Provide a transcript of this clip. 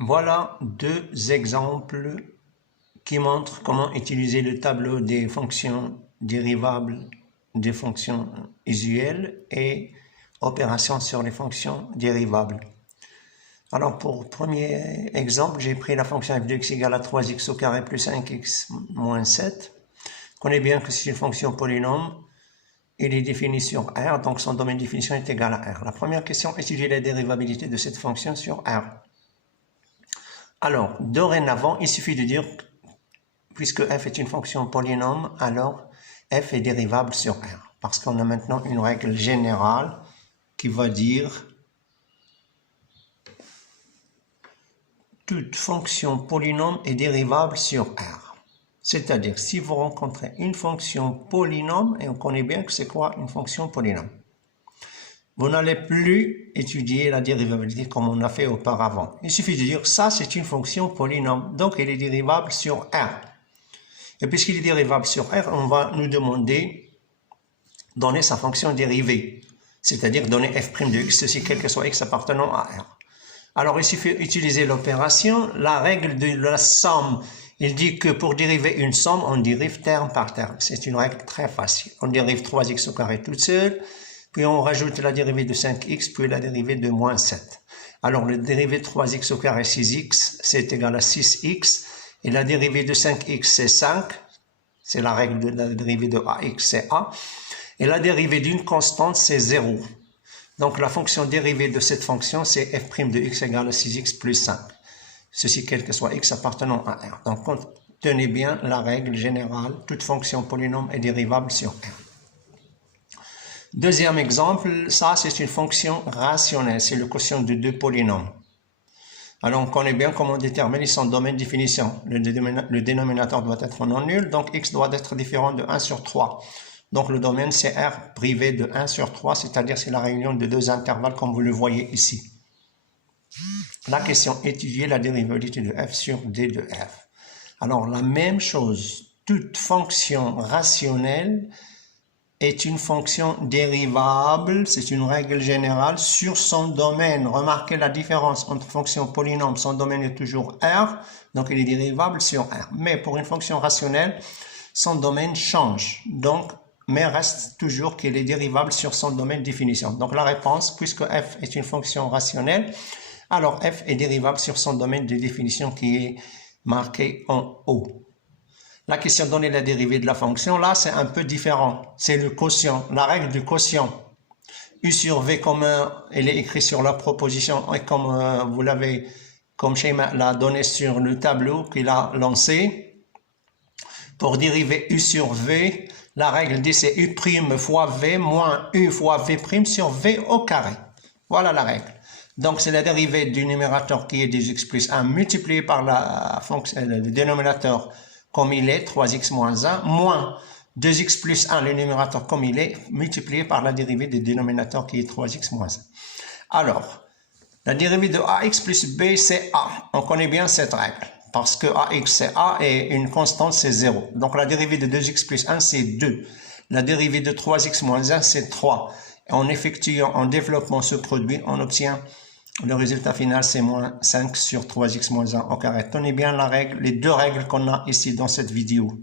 Voilà deux exemples qui montrent comment utiliser le tableau des fonctions dérivables des fonctions usuelles et opérations sur les fonctions dérivables. Alors pour le premier exemple, j'ai pris la fonction f de x égale à 3x au carré plus 5x moins 7. On connaît bien que c'est une fonction polynôme. Il est défini sur R, donc son domaine de définition est égal à R. La première question, étudier la dérivabilité de cette fonction sur R. Alors, dorénavant, il suffit de dire, puisque f est une fonction polynôme, alors f est dérivable sur R. Parce qu'on a maintenant une règle générale qui va dire toute fonction polynôme est dérivable sur R. C'est-à-dire, si vous rencontrez une fonction polynôme, et on connaît bien que c'est quoi une fonction polynôme, vous n'allez plus étudier la dérivabilité comme on a fait auparavant. Il suffit de dire, ça c'est une fonction polynôme, donc elle est dérivable sur R. Et puisqu'il est dérivable sur R, on va nous demander donner sa fonction dérivée, c'est-à-dire donner f' de x, ceci quel que soit x appartenant à R. Alors il suffit d'utiliser l'opération, la règle de la somme. Il dit que pour dériver une somme, on dérive terme par terme. C'est une règle très facile. On dérive 3x au carré toute seule, puis on rajoute la dérivée de 5x, puis la dérivée de moins 7. Alors le dérivé de 3x au carré 6x, c'est égal à 6x, et la dérivée de 5x, c'est 5. C'est la règle de la dérivée de ax, c'est a. Et la dérivée d'une constante, c'est 0. Donc la fonction dérivée de cette fonction, c'est f' de x égale à 6x plus 5. Ceci quel que soit x appartenant à R. Donc, tenez bien la règle générale, toute fonction polynôme est dérivable sur R. Deuxième exemple, ça c'est une fonction rationnelle, c'est le quotient de deux polynômes. Alors, on connaît bien comment déterminer son domaine de définition. Le dénominateur doit être non nul, donc x doit être différent de 1 sur 3. Donc, le domaine c'est R privé de 1 sur 3, c'est-à-dire c'est la réunion de deux intervalles comme vous le voyez ici. La question, étudier la dérivabilité de f sur d de f. Alors, la même chose, toute fonction rationnelle est une fonction dérivable, c'est une règle générale, sur son domaine. Remarquez la différence entre fonction polynôme, son domaine est toujours R, donc il est dérivable sur R. Mais pour une fonction rationnelle, son domaine change, donc, mais reste toujours qu'il est dérivable sur son domaine de définition. Donc la réponse, puisque f est une fonction rationnelle, alors f est dérivable sur son domaine de définition qui est marqué en haut. La question donner la dérivée de la fonction, là c'est un peu différent. C'est le quotient, la règle du quotient. U sur V comme elle est écrite sur la proposition et comme vous l'avez, comme schéma l'a donné sur le tableau qu'il a lancé. Pour dériver U sur V, la règle dit c'est U' fois V moins U fois V' sur V au carré. Voilà la règle. Donc, c'est la dérivée du numérateur qui est 2x plus 1 multiplié par la fonction, le dénominateur comme il est, 3x moins 1, moins 2x plus 1, le numérateur comme il est, multiplié par la dérivée du dénominateur qui est 3x moins 1. Alors, la dérivée de ax plus b, c'est a. On connaît bien cette règle, parce que ax c'est a et une constante c'est 0. Donc, la dérivée de 2x plus 1, c'est 2. La dérivée de 3x moins 1, c'est 3. Et en effectuant, en développant ce produit, on obtient le résultat final, c'est moins 5 sur 3x moins 1 au carré. Tenez bien la règle, les deux règles qu'on a ici dans cette vidéo.